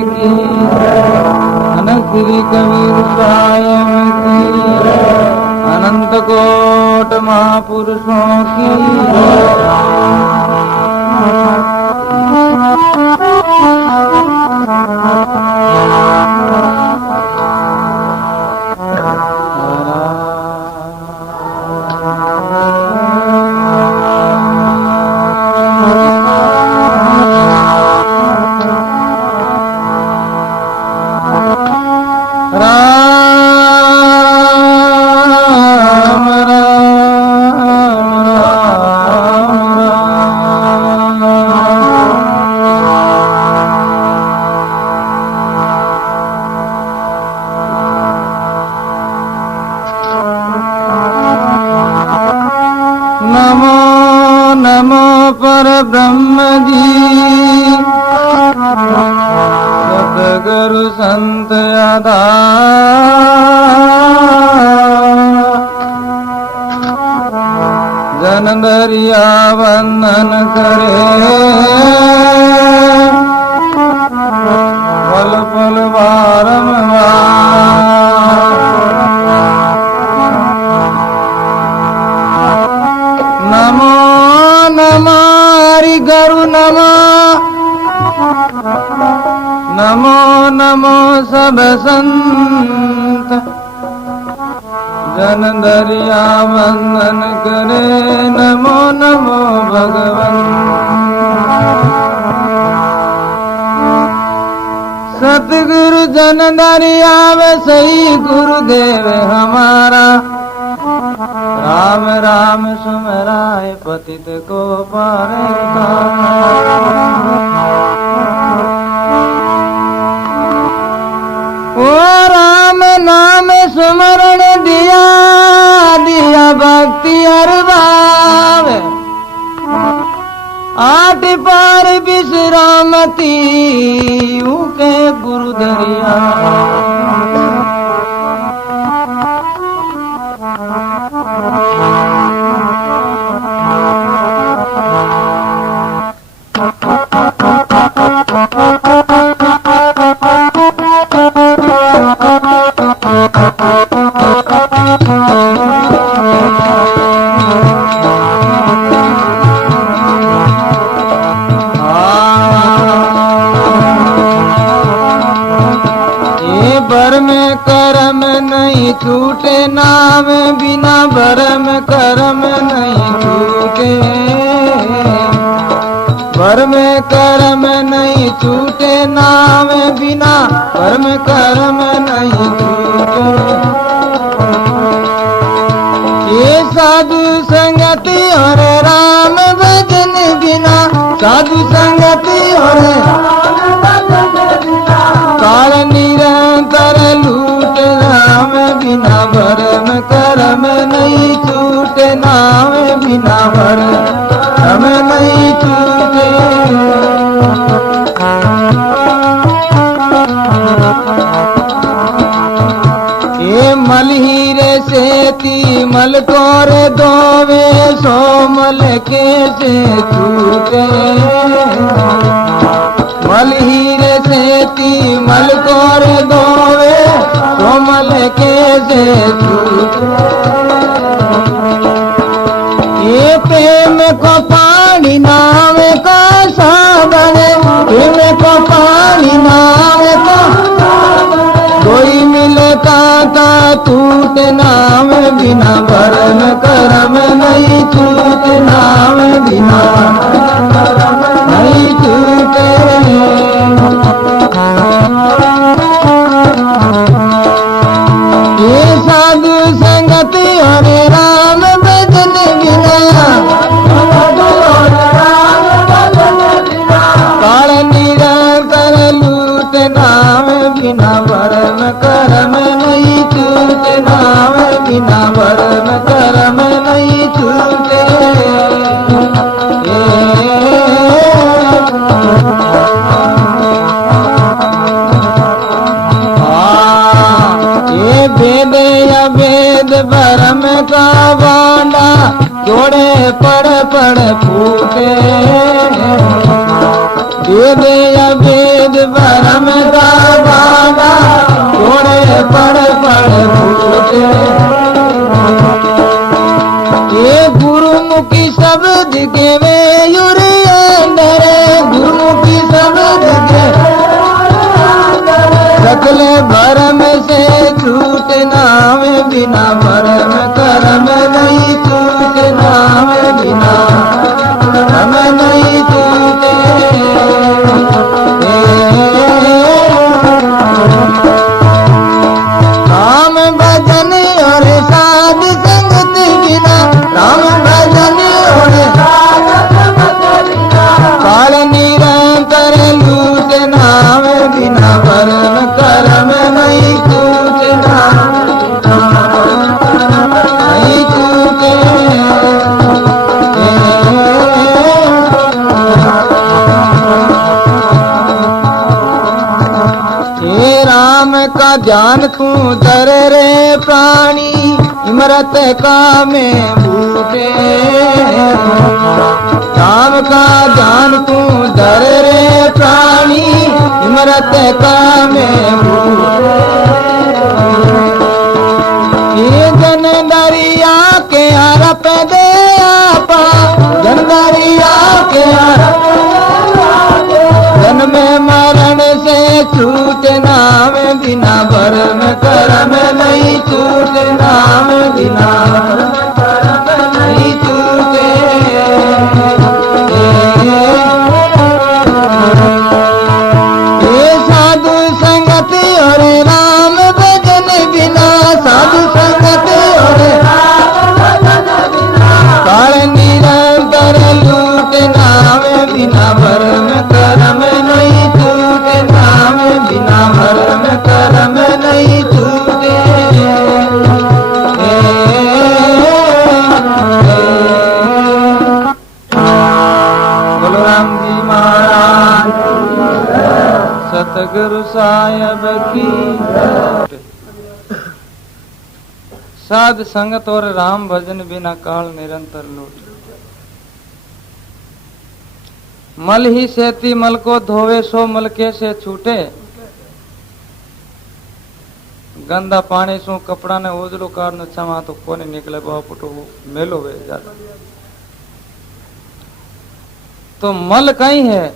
की, अनंत श्री कबीर साहिब की, अनंत कोट महापुरुषों की। ब्रह्म जी सतगुरु संत जन दरिया वंदन करे पल पल नमो नमः गरु नमो नमो सब संत जन दरिया वंदन करे नमो नमो भगवन सतगुरु जन दरिया वे सही गुरुदेव हमारा राम राम सुमराय पतित को पारे ओ राम नाम सुमरण दिया दिया भक्ति अरबाव आठ पार विश्रामती उके गुरु दरिया छूटे नाम बिना भरम करम नहीं छूटे भरम करम नहीं छूटे नाम बिना भरम करम नहीं छूटे ये साधु संगति और राम भजन बिना साधु संगति और काल निरंतर लूट नाम बिना भरम करम नहीं छूटे नाम बिना भरम नहीं छूटे ये मलहीरे सेती मल कोरे दोवे सो मल के से छूटे मलहीरे सेती मल कोरे दोवे कोमल के से ये प्रेम को पानी नाम का सागर प्रेम को पानी नाम का कोई मिलता का टूट नाम बिना भरम करम नहीं छूट नाम बिना नहीं छूटे ये साधु संगति हरे राम भजन बिना काल निरंतर लूट नाम बिना भरम करम नहीं छूटे नाम बिना भरम करम नहीं छूटे वेद या वेद भरम का बांडा जोड़े पड़ फूटे वेद या वेद साध भरम का बागा छोड़े पड़ पड़ फूटे। ये गुरुमुखी शब्द के वे युरे अंदर, गुरुमुखी शब्द के सकल भरम से छूटना में बिना भरम करम नहीं छूटना में बिना हम नहीं छूटे। राम भजन और साध संगत बिना, राम भजन और काल निरंतर लूट नाम बिना भरम करम नहीं छूटना नहीं छूटे। हे राम का ध्यान तू धर रे प्राणी, इमरत का में बूटे। राम का ध्यान तू धर रे प्राणी, इमरत का में बूटे। ये जन दरिया के अरप दे आपा, जन दरिया के अरप जन्म मरण से छूटना में बिना भरम करम नहीं छूटना में बिना भरम नहीं छूटे। ये साधु संगत और राम भजन बिना, साधु संगत और काल निरंतर लूटना में बिना भरम करम नहीं छूटना में बिना भरम करम नहीं छूटे। बोलो राम जी महाराज सतगुरु साहिब की। साध संगत और राम भजन बिना काल निरंतर लूट। मल ही सेती मल को धोवे सो मल कैसे छूटे। गंदा पानी सु कपड़ा ने ओजलो काढ़ छमा तो कोने निकले बापुटो मेलो वे जाता। तो मल कहीं है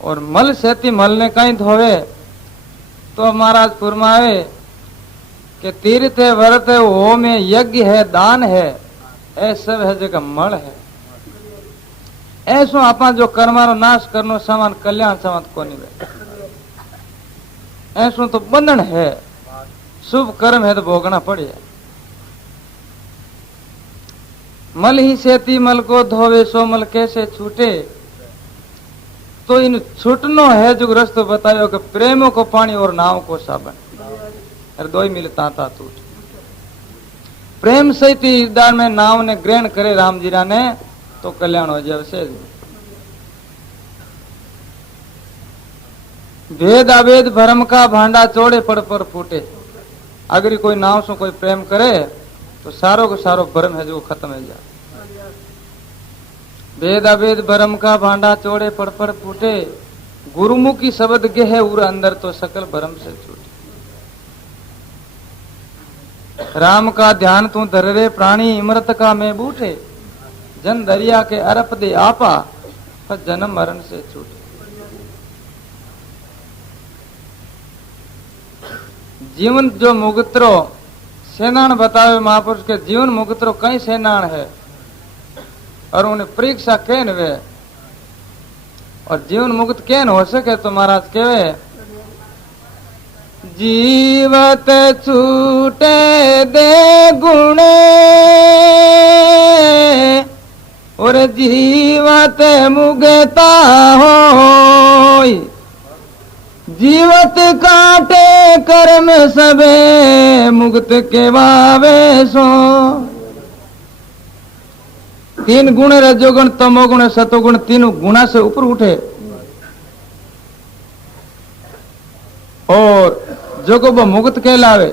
और मल सेती मल ने कहीं धोवे। तो महाराज फरमावे कि तीर्थ है व्रत है होम है यज्ञ है दान है ऐ सब है जगह मल है। ऐसो आपा जो कर्मारो नाश करनो समान कल्याण समान कोनी वे। ऐसो तो बंधन है, शुभ कर्म है तो भोगना पड़े। मल ही सेती मल को धोवे सो मल कैसे छूटे। तो इन छूटनो है जो रस्तो बतायो कि प्रेमों को पानी और नाव को साबन, अरे दो ही मिलता था टूट। प्रेम सहित दान में नाव ने ग्रहण करे राम जीरा ने तो कल्याण हो जाए। भेद अभेद भरम का भांडा चौड़े पड़ पर फूटे। अगर कोई नाव से कोई प्रेम करे तो सारो को सारो भरम है जो खत्म हो जाए। भेद अभेद भरम का भांडा चौड़े पड़ पर फूटे। गुरुमुखी शब्द के है उर अंदर तो सकल भरम से छूटे। राम का ध्यान तू धर रे प्राणी इमरत का में बूठे। जन दरिया के अरप दे आपा पर जन्म मरण से छूटे। जीवन जो मुगतरो सेनान बतावे महापुरुष के जीवन मुगतरो कई सेनान है और उन्हें परीक्षा कैन वे और जीवन मुक्त कैन हो सके तो महाराज केवे जीवत छूटे दे गुणे और जीवत मुगता हो। जीवत काटे कर्म सबे मुक्त के वावे सो। तीन गुण रजोगुण तमोगुण सतोगुण तीनों गुणा से ऊपर उठे और जो को वो मुक्त कहलावे।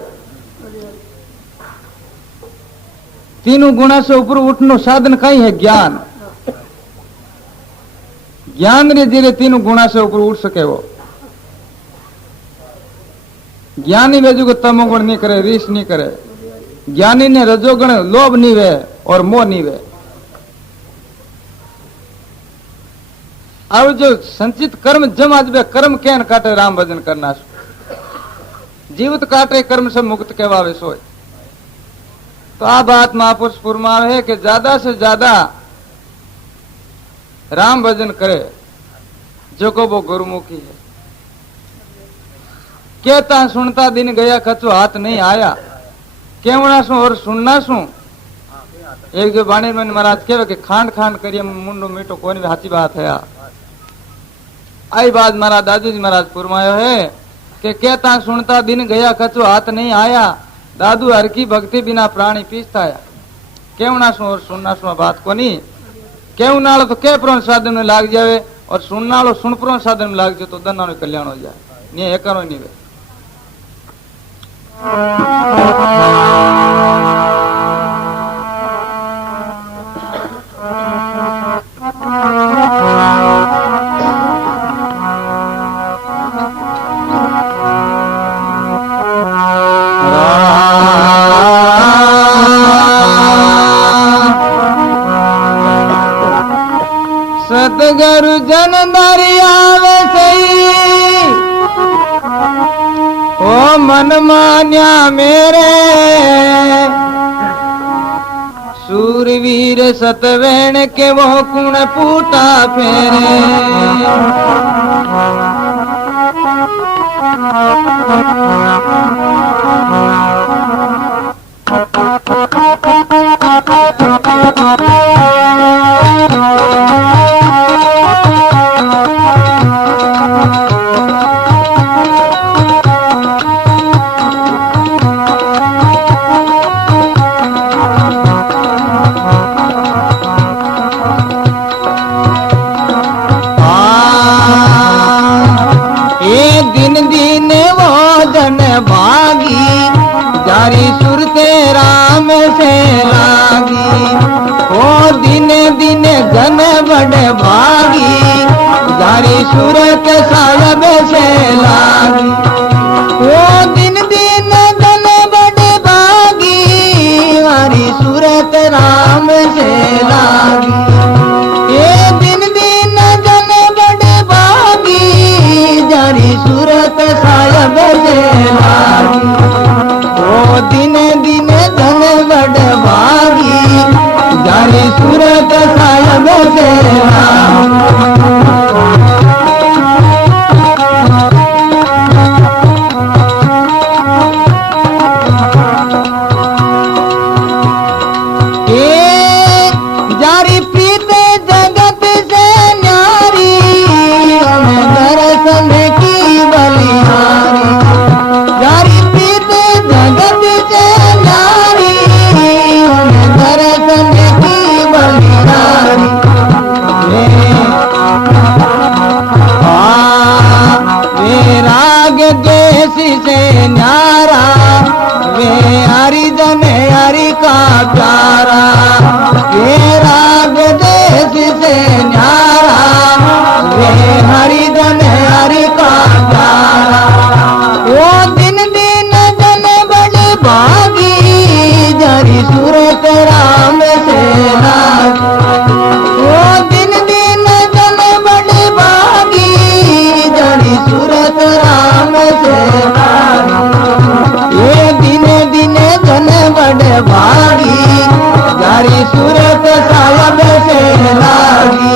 तीनों गुणा से ऊपर उठनो साधन कई है ज्ञान। ज्ञान रे जीरे तीन गुणा से ऊपर उठ सके वो ज्ञानी वेजू को तमोगुण नहीं करे, रीस नहीं करे। ज्ञानी ने रजोगुण लोभ नहीं वे और मोह नहीं वे। अब जो संचित कर्म जम आज बे कर्म कैन काटे राम भजन करना जीवित काटे कर्म से मुक्त कहवावे सोच। तो आ बात महापुरुष फुरमावे है कि ज्यादा से ज्यादा राम भजन करे जो को वो गुरुमुखी है। कहता सुनता दिन गया कचो हाथ नहीं आया, केवना सु और सुनना सु। एक जो बाणी मन महाराज कहे कि खांड खांड करिए मुंडो मीठो कोई भी हाथी बात है। आई बात महाराज दादू जी महाराज फुरमायो है कि कहता सुनता दिन गया कचो हाथ नहीं आया, दादू हर की भक्ति बिना प्राणी पीसता है। केवना सु और सुनना सु बात को नहीं। केवनालो तो के प्रोन साधन में लाग जावे और सुननालो सुन प्रोन साधन में लाग जाए तो दन्ना नो कल्याण हो जाए। नहीं एक करो नहीं वे सतगुरु जन दरियावे सही ओ मन मान्या मेरे, सूरवीर सतवेण के वो कुण पूटा फेरे। जारी सुरते राम से लागी, ओ दिने दिने जन बड़े भागी, जारी सूरत साहब से लागी। ओ दिन दिन जन बड़े भागी, जारी सूरत राम से लागी। ये दिन दिन जन बड़े भागी, जारी सूरत साहब से लागी। ओ दिने दिने धन बड़ भागी, जारी सूरत साहब से जारी प्रीत जगत से न्यारी, दर्शन की बलिहारी। जारी प्रीत जगत से न्यारी, दर्शन की बलिहारी। वे राग देश से न्यारा, वे हरिजन हरि का प्यारा। वे राग देश से न्यारा, वे हरिजन हरि का प्यारा। वो दिन दिन जन बड़े भागी, जारी सूरत राम से लागी। वो दिन दिन जन बड़े भागी, जारी सूरत राम से लागी। ये दिने दिने जन बड़े भागी, जारी सूरत साहब से लागी।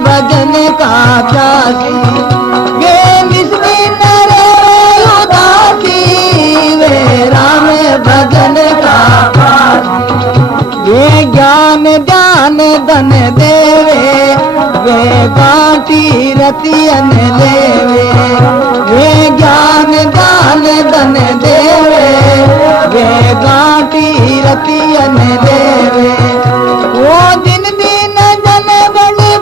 भजन का प्यासी, वे निस्दिन रे उदासी, वे राम भजन का प्यासी। वे ज्ञान ज्ञान धन देवे, वे बाटी रतियन लेवे। वे ज्ञान ज्ञान धन देवे, वे बाटी रतियन लेवे। वो दिन दिन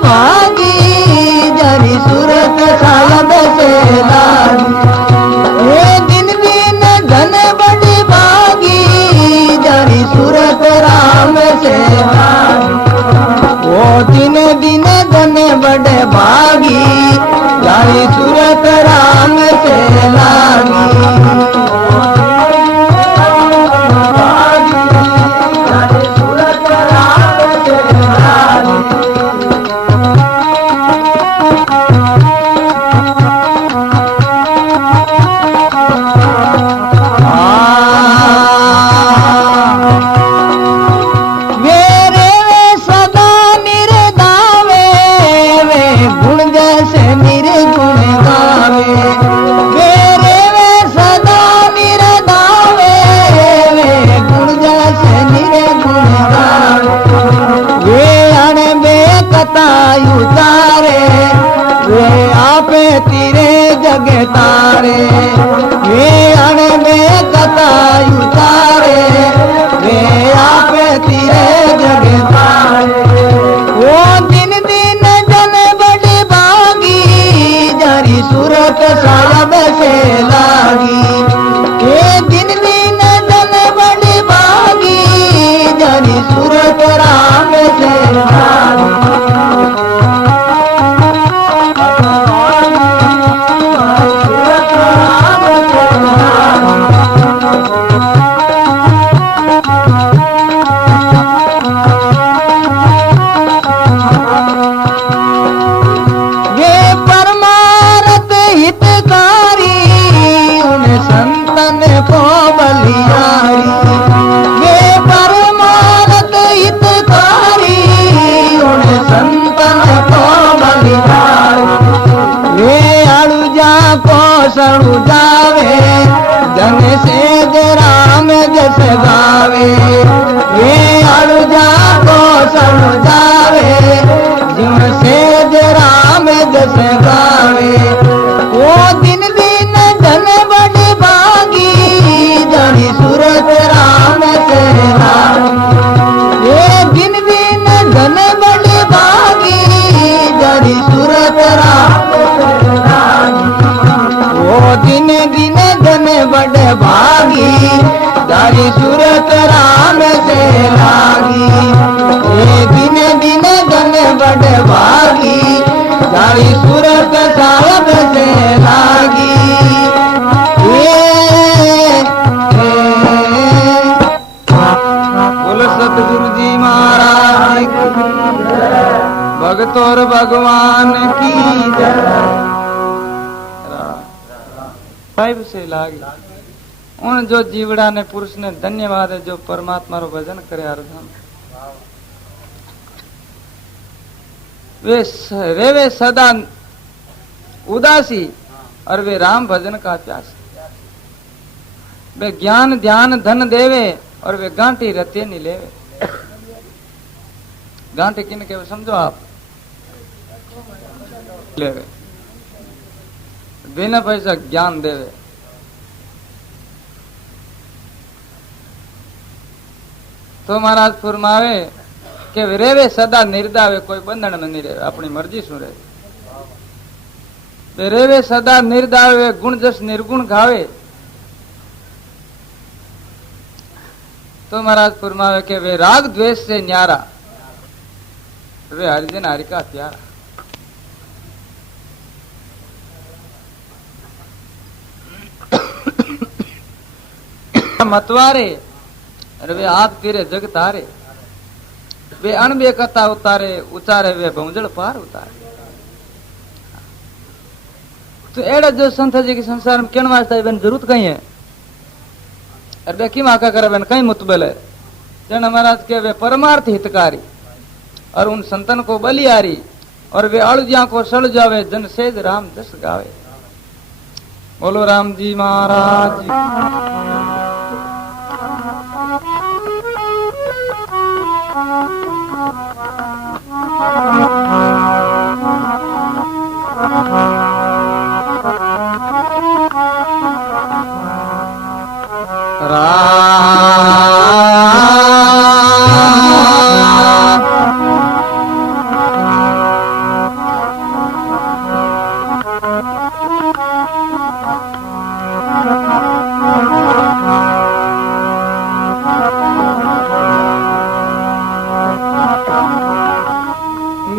भागी जारी सूरत सालब से लागी। ये दिन दिन धन बड़ी भागी जारी सूरत राम से लागी। वो दिन दिन धन बड़े भागी जारी सूरत राम से लागी। उतारे वे आपे तीरे जग तारे। वे अण में कथा उतारे वे आपे तीरे जग तारे। वो दिन दिन जन बड़ी भागी जारी सूरत सालब से लागी। ये दिन दिन जन बड़ी भागी जारी सूरत राम से लागी। सणु जावे जन से राम जस गावे। ये अड़ुजा को सणु जावे जन से राम जस गावे। वो दिन दिन धन बड़ी भागी जारी सूरत राम से लागी। ये दिन दिन धन बड़ी भागी जारी सूरत राम से लागी। वो दिन दिन धन बड़ भागी जारी सूरत राम से लागी। ये दिन दिन धन बड़ भागी जारी सूरत सालब से लागी। बोलो सतगुरु जी महाराज की भगत और भगवान की साहिब से लागी। उन जो जीवड़ा ने पुरुष ने धन्यवाद है जो परमात्मा रो भजन करे अर्धम वे रेवे सदा उदासी और वे राम भजन का प्यास। वे ज्ञान ध्यान धन देवे और वे गांठी रते नहीं लेवे। गांठी किन के समझो आप लेवे बिना पैसा ज्ञान देवे। तो महाराज फरमावे के रेवे सदा निर्दावे कोई बंधन में नहीं रहे अपनी मर्जी सु रहे। रेवे सदा निर्दावे गुण जस निर्गुण गावे। तो महाराज फरमावे के वे राग द्वेष से न्यारा वे हरिजन हरि का प्यारा। मतवारे अरे वे आग तेरे जग तारे। वे अणबे कथा उतारे उचारे वे भौजल पार उतारे। तो एड़ा जो संत जी के संसार में कहने वास्ते बेन जरूरत कहीं है। अरे वे की माका करे बेन कहीं मुतबल है। जन महाराज के वे परमार्थ हितकारी और उन संतन को बलियारी और वे अड़ुजिया को सड़ जावे जन सेज राम जस गावे। बोलो राम जी महाराज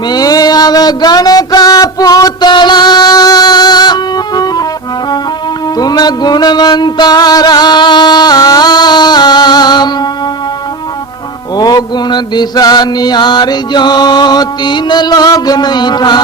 मैं आवे गण का पुतला तुम गुणवंता राम ओ गुण दिशा निहार जो तीन लोग नहीं था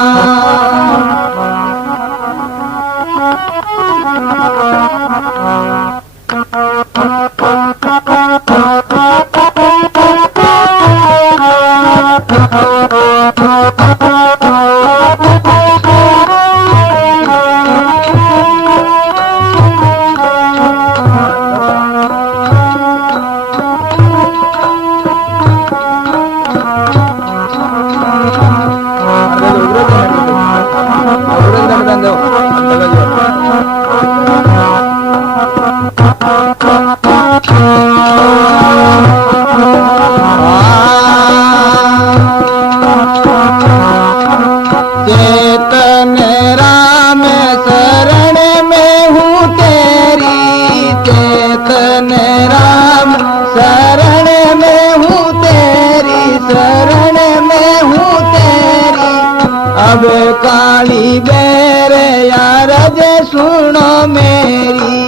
अब काली बेर यार जे सुनो मेरी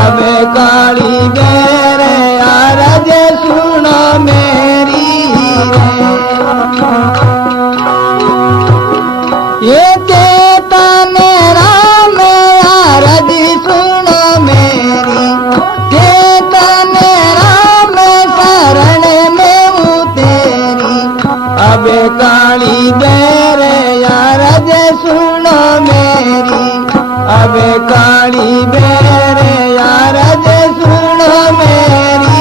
अब काली बेर यार जे सुनो मेरी ये चेतन राम यार जी सुनो मेरी चेतन राम शरण में हूँ तेरी अब काली बेर यार जे सुनो मेरी अब काली बेर यार जे सुनो मेरी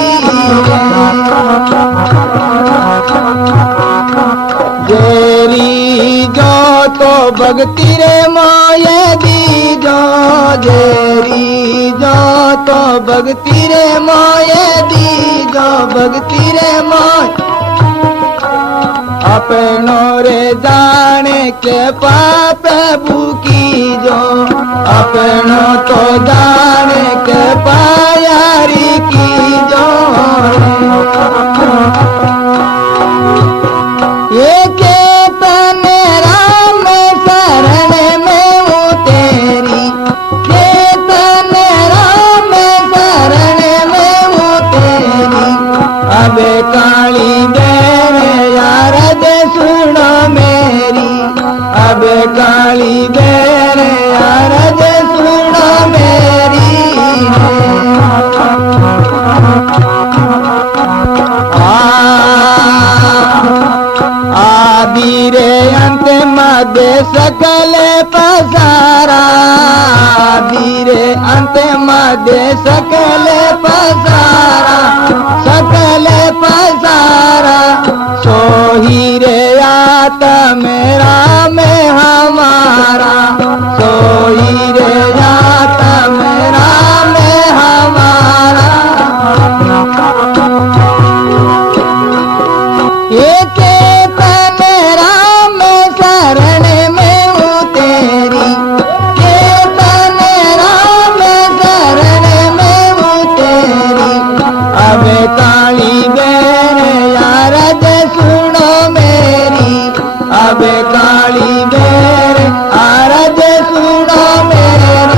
जेरी जो तो भक्ति रे मोये दी जो जेरी जो तो भक्ति रे मोये दी जो भक्ति रे मोय अपनो रे जाने के पाप भूकी जो अपनो तो जाने के पायारी की जो ये केतन राम शरण में हूँ तेरी केतन राम शरण में हूँ तेरी अब काली बेर यार जे सुनो मेरी अब काली बेर यार जे सुनो मेरी आदि रे अंत मध्य सकल पसारा आदि रे अंत मध्य सकल पसारा सकल पसारा सोही रे आत्म राम हमारा सोही रे आत्म राम हमारा ये केतन राम शरण में हूँ तेरी केतन राम शरण में हूँ तेरी अब काली बेर यार जे सुनो मेरी अब काली बेर यार जे सुनो मेरी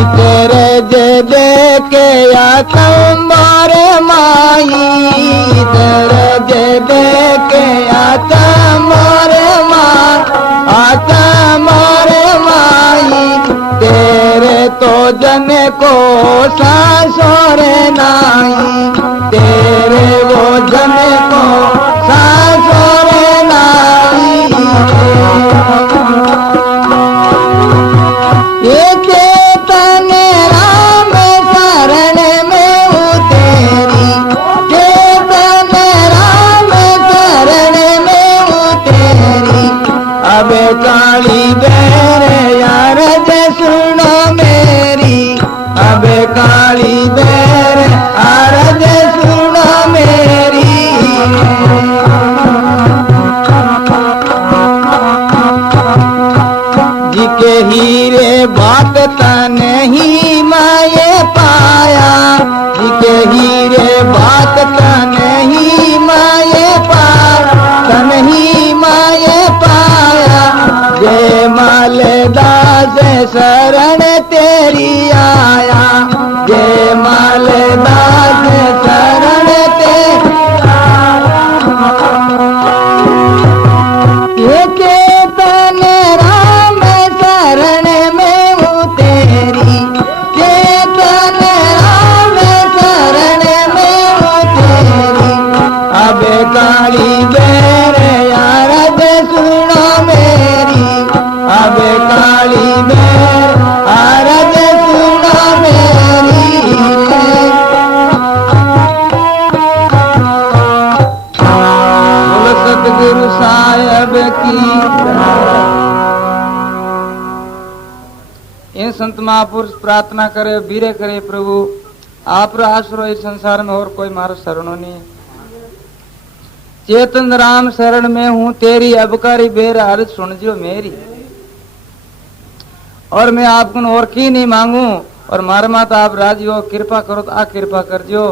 इतरे जे देखे या तुम्हारे माई इतरे जे देखे या तुम्हारे माई तुम्हारे माई तेरे तो जन को सासोरे नाई तेरे वो जन को सासोरे नाई ये चेतन राम शरण में हूँ तेरी चेतन राम शरण में हूँ तेरी अब काली बेर यार जे सुनो मेरी अब काली बेर यार जे सुनो मेरी के हीरे बात तने ही माये पाया, जी के हीरे बात तने ही माये पाया, तने ही माये पाया। जय मालदास शरण तेरी आया, जय मालदास शरण तेरी ये चेतन राम शरण में हूँ तेरी, चेतन राम शरण में हूँ तेरी। अब काली बेर यारद सुनो मेरी, अब काली बेर आरद सुनो मेरी। बोलो सतगुरु साहेब की। इन संत महापुरुष प्रार्थना करे बीरे करे प्रभु आप रो आसरो इस संसार में और कोई मारो शरणो नहीं। चेतन राम शरण में हूँ तेरी, अबकारी बेर अर्ज सुन जो मेरी। और मैं आपको और की नहीं मांगू, और मारे माता आप राजी हो कृपा करो तो आ कृपा कर जो।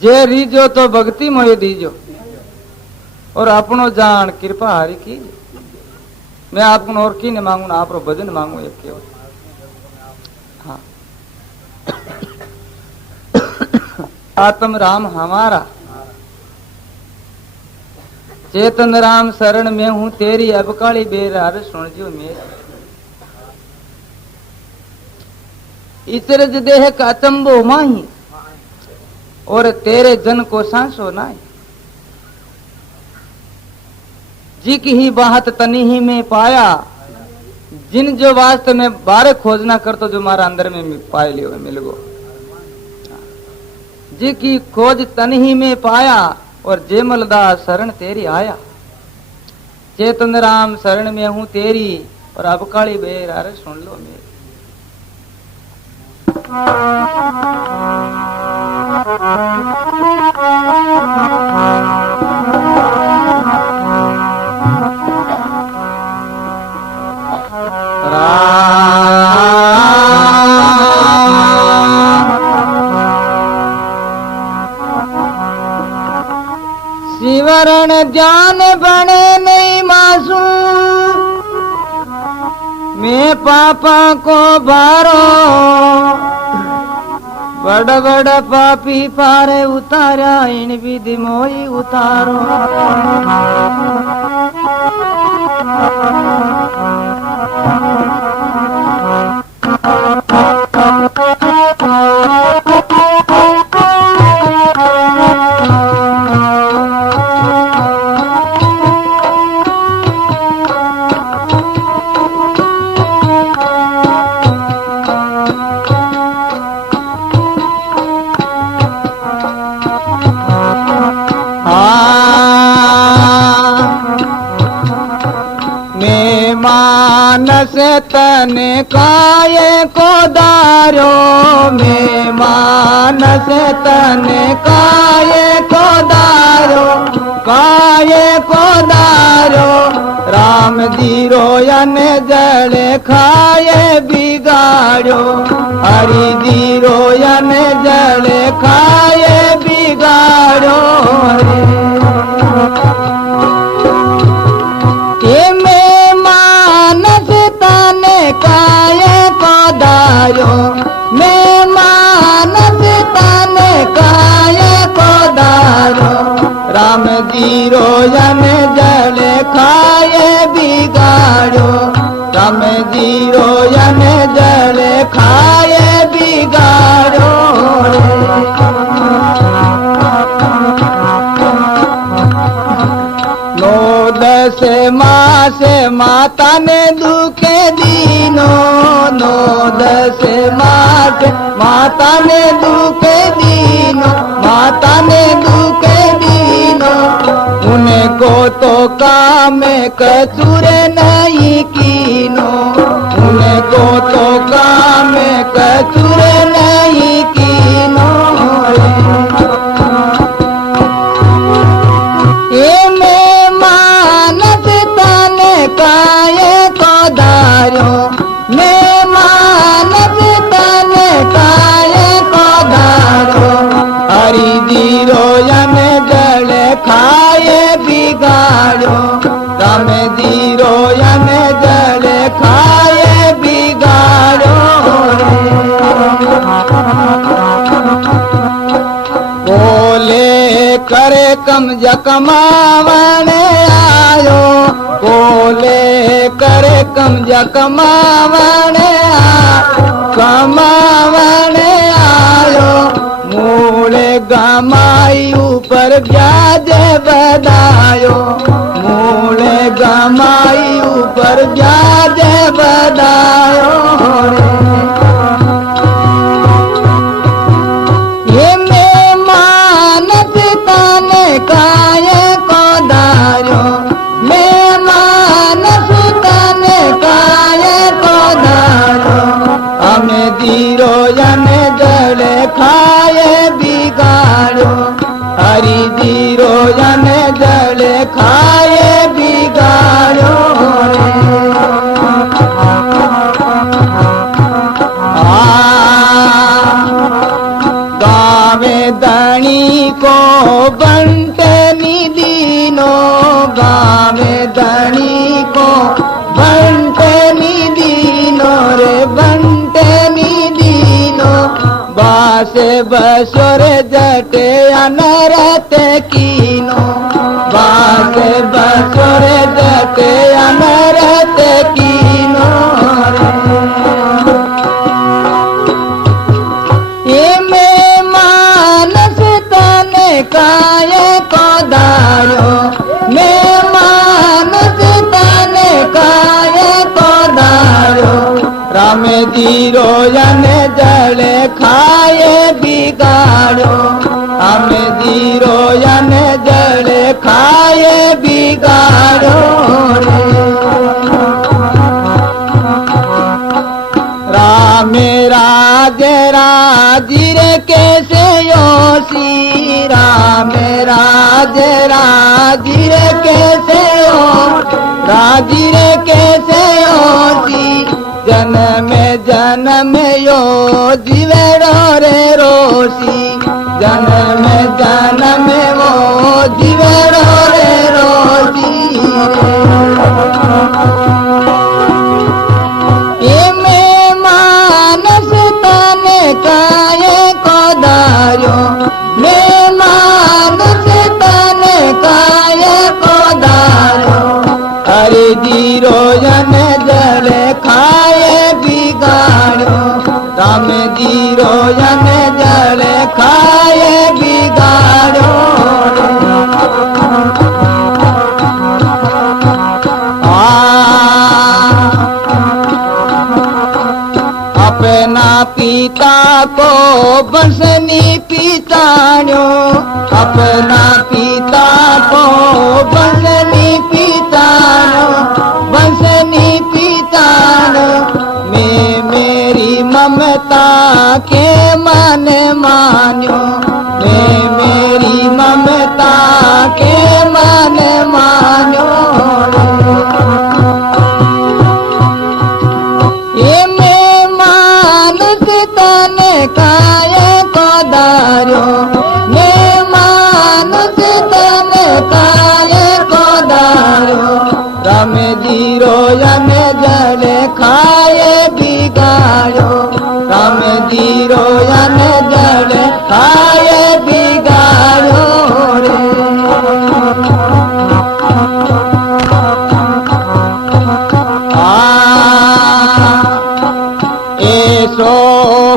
जे रीजो तो भक्ति मोह दीजो, और अपनो जान कृपा हारी की। मैं आपको और की नहीं मांगू ना, आप रो भजन मांगू एक केवल। हाँ आत्म राम हमारा, चेतन राम शरण में हूँ तेरी, अबकाली बेर हर सुन जो मेरी। इचरज देह का अचंबो माही, और तेरे जन को सांसो नाई। जी की ही बात तनी ही में पाया, जिन जो वास्तव में बारे खोजना कर तो जो मारा अंदर में पाए लियो मिल गो। जी की खोज तनी ही में पाया, और जेमलदास शरण तेरी आया। चेतन राम शरण में हूँ तेरी, और अब काली बेर अरे सुन लो मेरी। शिवरण ध्यान बने नहीं मासू, मैं पापा को भारो। बड़ बड़ पापी पारे उतारा, इन विधि मोही उतारो। मानस तने काये को दारो, मैं मानस तने काये को दारो, काये को दारो। राम दीरो यन जड़े खाए बिगाड़ो, हरि दीरो यन जड़े खाए बिगाड़ो। काये को दारो, मैं मानस तने काये को दारो। राम दीरो यन जले खाए बिगाड़ो, राम दीरो यन जले खाए बिगाड़ो। नो दस मास माता ने दुखे दीनो, नो दस मास माता ने दुखे दीनो, माता ने दुखे दीनो। उनको तो काम कसूर नहीं कीनो, उनको तो काम कसूर नहीं कीनो। काये को दारो, करे कमजा कमावने आयो, बोले करे कमजा कमावने कमावने आयो, मूले गमाई ऊपर ब्याज बधायो, मूले गमाई ऊपर ब्याज बधायो रे। ये में मानस तने काये को धार्यो, मैं मानस तने काये को धार्यो, हमें दीरो जने जले खाए बिगाड़ो, हरी दीरो जने जले खाए बिगाड़ो रे। गावे धनी को बंटे निदीनो, गावे धनी को बंटे निदीनो रे, बंटे निदीनो, बासे बसोर जटे अनरते कीनो, बासे बसोर जटे अनरते कीनो रे। ये में मानस तने काये को धार्यो, मैं मानस तने काये को धार्यो, राम दीरो जने जले खाए बिगाड़ो, हम दीरो जने जले खाए बिगाड़ो रे। राम राज राजिरे कैसे योसी, राम राज राजिरे कैसे हो, राजिरे कैसे योसी, जन्म यो जीवेरो रे रोसी, जन्म वो जीवेरो रे रोसी रे। में मानस तने काये को धार्यो, मैं मानस तने काये को धार्यो, हरे जीरो जने जले खाए बिगाड़ो, राम जीरो जने जले खाए बिगाड़ो रे। अपना पिता को बंसनी पिताण्यो, अपना पिता को बंसनी पिताण्यो, बंसनी पिताण्यो, मैं मेरी ममता के मन मान्यो, मैं मेरी ममता के मन मान्यो रे। ये में मानस तने काये को धार्यो, मैं मानस तने काये को धार्यो, राम जीरो जने जले खाए बिगाड़ो, राम जीरो जने जले खाए बिगाड़ो रे। ऐसो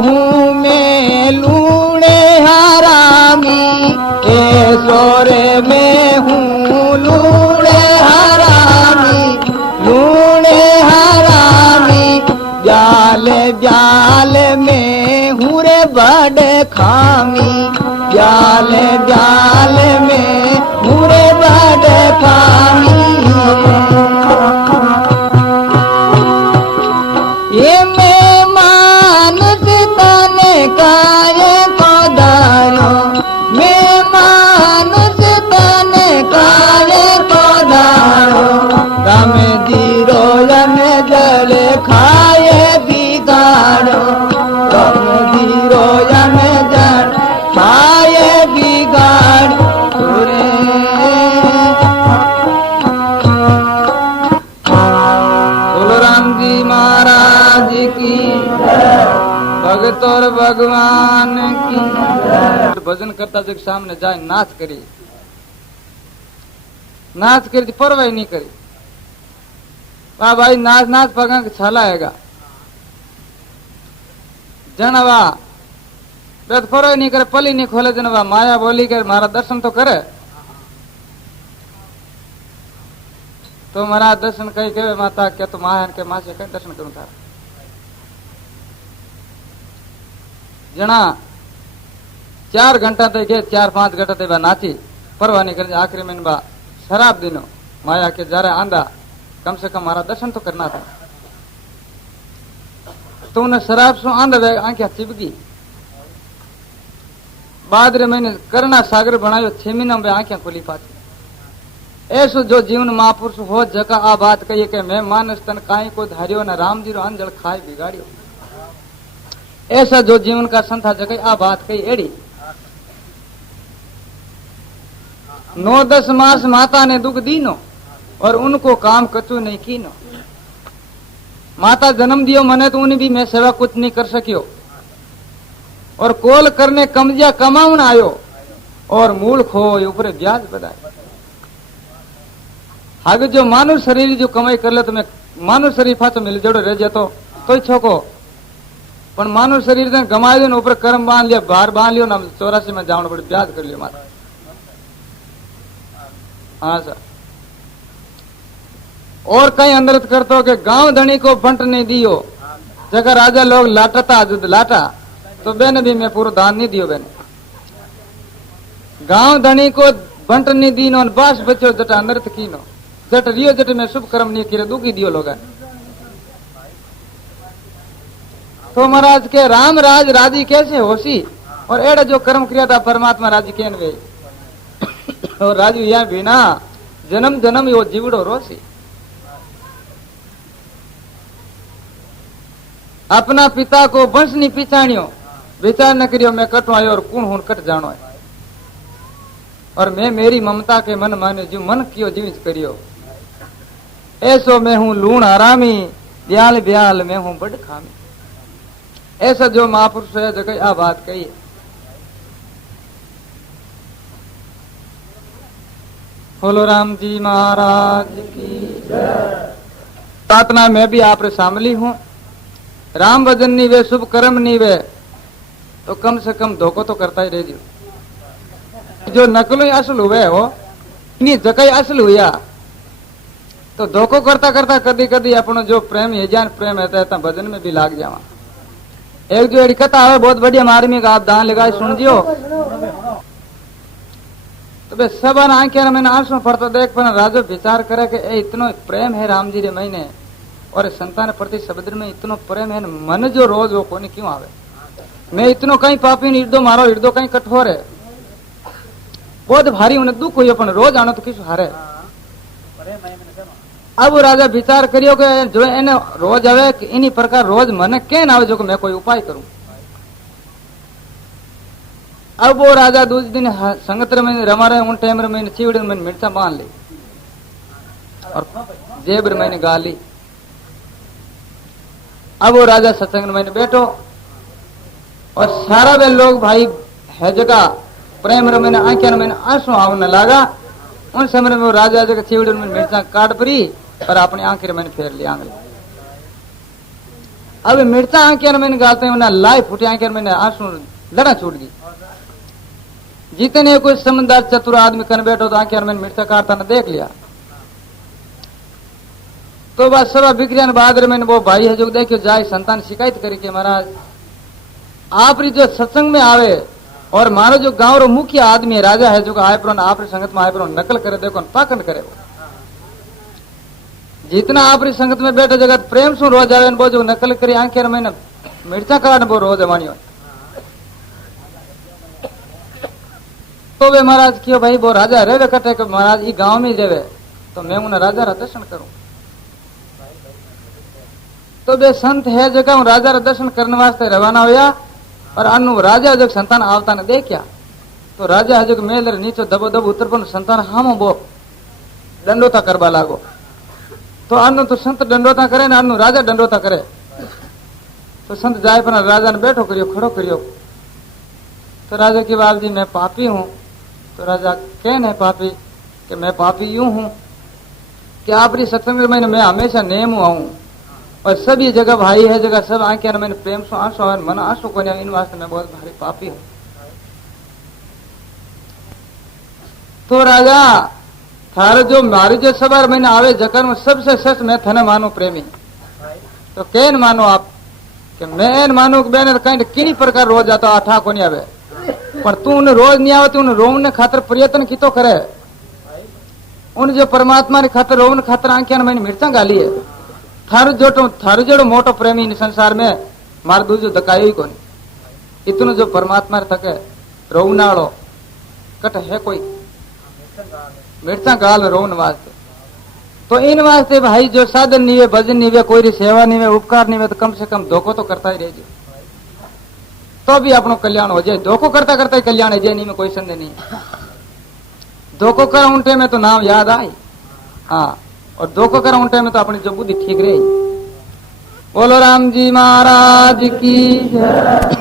हूँ मैं लूणे हरामी, ऐसो रे मैं हूँ लूणे हरामी, लूणे हरामी, जाल जाल में हूँ रे बड़ खामी, जाल जाल में हूँ रे बड़ खामी। ये में मानस तने काये को धार्यो, मैं मानस तने काये को धार्यो, राम दीरो जने जले खाए बिगाड़ो, राम दीरो जने जले खाए बिगाड़ो रे। भगत और भगवान की भजन करता जो सामने जाए नाच करी नाच कर परवाह नहीं करी। वाह भाई नाच नाच पगा के छाला आएगा जनवा बेद परवाह नहीं करे, पली नहीं खोले जनवा माया बोली कर मारा दर्शन तो करे। तो मारा दर्शन कही के माता क्या तो माया के माँ से कहीं दर्शन करूं था जना 4 घंटा तक गए, 4-5 घंटा तक नाची परवाह नहीं कर। आखिरी में बा शराब दिनो माया के जरा आंदा कम से कम हमारा दर्शन तो करना था। तो उन्हें शराब सो आंदा वे आंखें चिपकी। बाद रे मैंने करना सागर बनायो 6 महीना में आंखें खुली पाती। ऐसो जो जीवन महापुरुष हो जका आ बात कही के मैं मानस तन काई को धारियो न राम जी रो अंजल खाए बिगाड़ियो। ऐसा जो जीवन का संत था जका आ बात कही एड़ी। 9-10 मास माता ने दुख दीनो और उनको काम कचू नहीं कीनो। माता जन्म दियो मने तो उन्हें भी मैं सेवा कुछ नहीं कर सकियो और कोल करने कमजिया कमाउन आयो और मूल खो ऊपर ब्याज बधाए। आगे जो मानव शरीर जो कमाई कर ले तो मैं मानव शरीर पाछो मिल जड़ो रह जातो तो छोको पण मानव शरीर ने गमाई दो ऊपर कर्म बांध लिया, बाहर बांध लियो ना 84 में जावण पड़े ब्याज कर लियो माता। हाँ सर और कई अंदर करतो के गांव धनी को बंट नहीं दियो जगह राजा लोग लाटता जुद लाटा तो बेने भी मैं पूरा दान नहीं दियो। बेने गांव धनी को बंट नहीं दीनो बास बचो जट अनर्थ कीनो जट रियो जट में शुभ कर्म नहीं किरे दुखी दियो लोग। तो महाराज के राम राज राजी कैसे होसी और एड़ा जो कर्म क्रिया था परमात्मा राजी केन वे और राजू या बिना जन्म जन्म यो जीवड़ो रोसी। अपना पिता को वंश नहीं पिछाणियो विचार न करियो मैं कटो आयो और कौन हूं कट जानो है और मैं मेरी ममता के मन माने जो मन कियो जीवित करियो। ऐसो मैं हूं लूण हरामी ब्याल ब्याल मैं हूं बड़ खामी। ऐसा जो महापुरुष है जगह आ बात कही है। बोलो राम जी महाराज की जय। प्रार्थना मैं भी आप शामिल हूं। राम भजन नहीं वे शुभ कर्म नहीं वे तो कम से कम धोखो तो करता ही रह दियो। जो नकलो ही असल हुए हो इन्हीं जगह असल हुआ तो धोखो करता करता कदी कदी अपनो जो प्रेम यजान प्रेम है तो भजन में भी लाग जावा। एक जो एडी कथा है बहुत बढ़िया मार्मी का आप दान लगाए सुन जियो तो बे सब आंखें मैंने आंसू पड़ता देख पर राजो विचार करे कि इतनो प्रेम है राम जी रे महीने और संतान प्रति शब्द में इतनो प्रेम है मन जो रोज वो कोनी क्यों आवे। मैं इतनो कहीं पापी निर्दो मारो हृदय कहीं कठोर है बहुत भारी उन्हें दुख हुई अपन रोज आनो तो किस हारे। अब राजा विचार करियो कि जो एने रोज आवे कि इन्हीं प्रकार रोज मन केन आवे जो कि मैं कोई उपाय करूं। अब वो राजा दूसरे दिन संगत में रमा रहे उन टाइम में चिवड़े में मिर्चा बांध ली और जेब मैंने गा ली। अब वो राजा सत्संग में बैठो और सारा वे लोग भाई है जगह प्रेम रमन आंखें में आंसू आवने लगा। उन समय में वो राजा जगह चिवड़े में मिर्चा काट पड़ी और अपनी आंखें मैंने फेर लिया आंगली। अब मिर्चा आंखें मैंने गालते हैं उन्हें लाई फूटी आंखें मैंने आंसू लड़ा छूट गई। जितने कोई समझदार चतुर आदमी कर बैठो तो आंखें मैंने मिर्चा काटता न देख लिया तो बस सब बिक्रियान बाद मैंने वो भाई है जो देखियो जाए संतान शिकायत करी के महाराज आप जो सत्संग में आवे और मारो जो गांव रो मुख्य आदमी है राजा है जो आए पर आप संगत में आए पर नकल करे देखो पाखंड करे वो जितना आप संगत में बैठे जगत प्रेम सु रोज आवे वो जो नकल करी आंखें मैंने मिर्चा काट वो रोज अमानियो तो वे महाराज क्यों भाई वो राजा रहे कटे कि महाराज ये गांव में रहे तो मैं उन्हें राजा रा दर्शन करूं। तो वे संत है जगह राजा रा दर्शन करने वास्ते रवाना होया और अनु राजा जब संतान आवता ने देखा तो राजा जो मेल नीचे दबो दब उतर पर संतान हामो बो दंडोता करवा लागो तो अनु तो संत दंडोता करे ने अनु राजा दंडोता करे तो संत जाए पर राजा ने बैठो करियो खड़ो करियो तो राजा की बाप जी मैं पापी हूं तो राजा कहन है पापी कि मैं पापी यूं हूं कि आपरी सत्संग में मैं हमेशा नेम आऊं और सब ये जगह भाई है जगह सब आंखें मैंने प्रेम से आंसू आवे मन आंसू को इन वास्ते मैं बहुत भारी पापी हूं। तो राजा थारे जो मारी जो सवार मैंने आवे जकर में सबसे सच मैं थने मानो प्रेमी तो कैन मानो आप कि मैं एन मानो कि बेन कहीं किनी प्रकार रोज आता आठा को नहीं आवे पर तू उन्हें रोज नहीं आवे उन्हें रोम ने खातर प्रयत्न की तो करे उन जो परमात्मा ने खातर रोम खातर आंखें मैंने मिर्चा गाली है थारो जोड़ो मोटो प्रेमी इन संसार में मार दूजो दकायो ही कोनी इतनो जो परमात्मा थके रोवनाड़ो कट है कोई मिर्चा गाल रोवन वास्ते तो इन वास्ते भाई जो साधन नहीं है भजन नहीं है कोई सेवा नहीं है उपकार नहीं है तो कम से कम धोखो तो करता ही रहे तो भी अपनो कल्याण हो जाए धोखो करता करता ही कल्याण है जाए नहीं में कोई संदेह नहीं धोखो कर उनटे में तो नाम याद आई हाँ और धोखो कर उनटे में तो अपनी जो बुद्धि ठीक रही। बोलो राम जी महाराज की जय।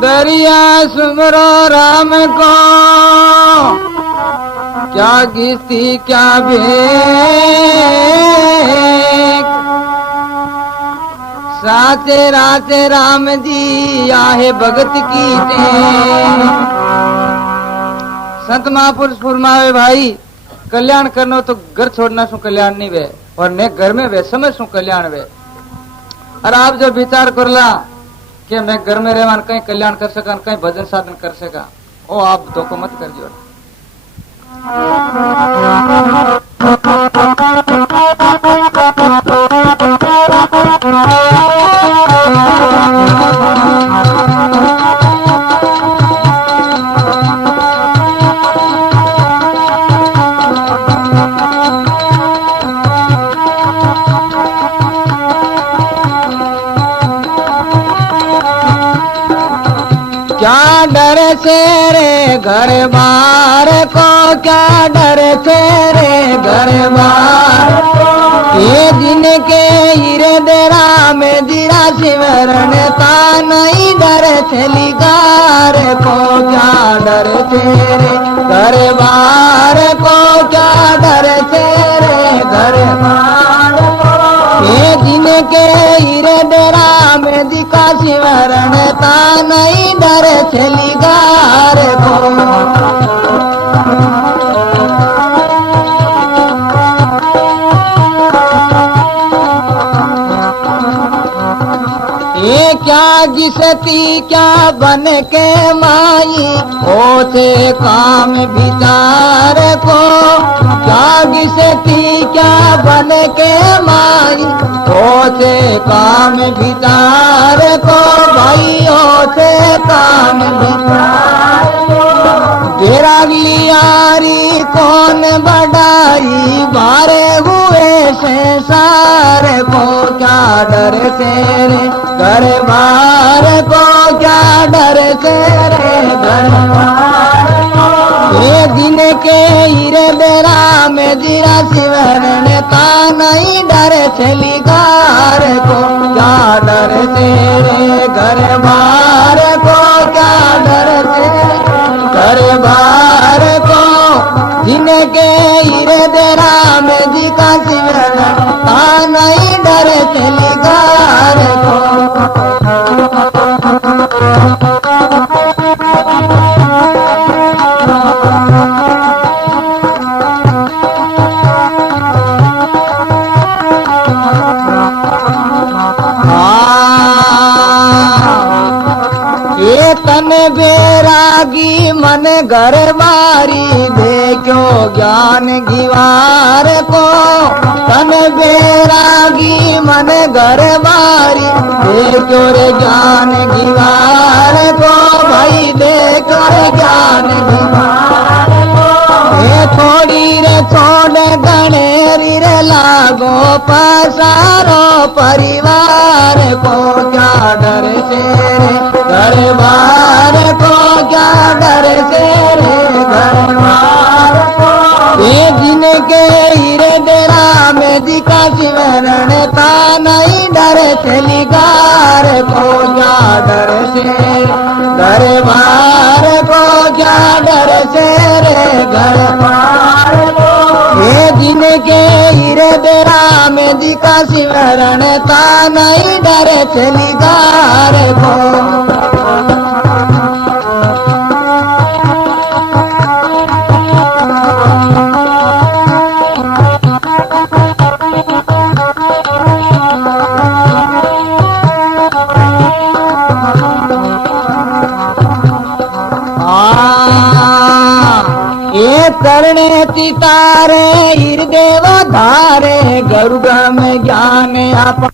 दरिया सुमरो राम को क्या गीती क्या भेक साचे राचे राम जी आहे भगत की टेक। संत महापुरुष फुरमावे भाई कल्याण करनो तो घर छोड़ना सु कल्याण नहीं वे और ने घर में वे समय सु कल्याण वे। और आप जो विचार करला कि मैं घर में रहमान कहीं कल्याण कर सका कहीं भजन साधन कर सका ओ आप धोखो मत कर जो। क्या डर से रे घर बार को क्या डर से रे घर बार ये दिन के हृदय राम जीरा सिमरन ता नहीं डर से लिगार को क्या डर से रे घर बार को क्या डर से रे घर बार ये दिन के हृदय राम जी का सिमरन ता नहीं डर चली गार को। ये क्या जिसती क्या बन के माई होते काम विचार को क्या जिसती क्या बन के माई होते काम विचार को भाई होते काम विचार तेरा लियारी कौन बढ़ाई बारे हुए संसार को क्या डर तेरे घर बार को क्या डर तेरे घर बार ये दिन के हृदय राम जीरा सिमरन ता नहीं डर चली गार को क्या डर तेरे घर बार को क्या डर तेरे घर बार को दिन के हृदय राम जी का सिमरन ता नहीं डर चली गार को। बैरागी मन घर बारी देखो ज्ञान घिवार को तन बैरागी मन घर बारी देखो रे ज्ञान घिवार को भाई देखो रे ज्ञान घिवार को ये थोड़ी रे छोड़ गणेरी रे लागो पसारो परिवार को क्या डर से रे घर बार को क्या डर से रे घर बार को ये जिनके हृदय में दिखा सिमरण का नहीं डर से लिगार को क्या डर से घर बार को क्या डर से रे घर बार को ये जिनके हृदय में दिखा सिमरण का नहीं डर से लिगार को ये करणे तितारे हृदय धारे गरुड़ में ज्ञान आप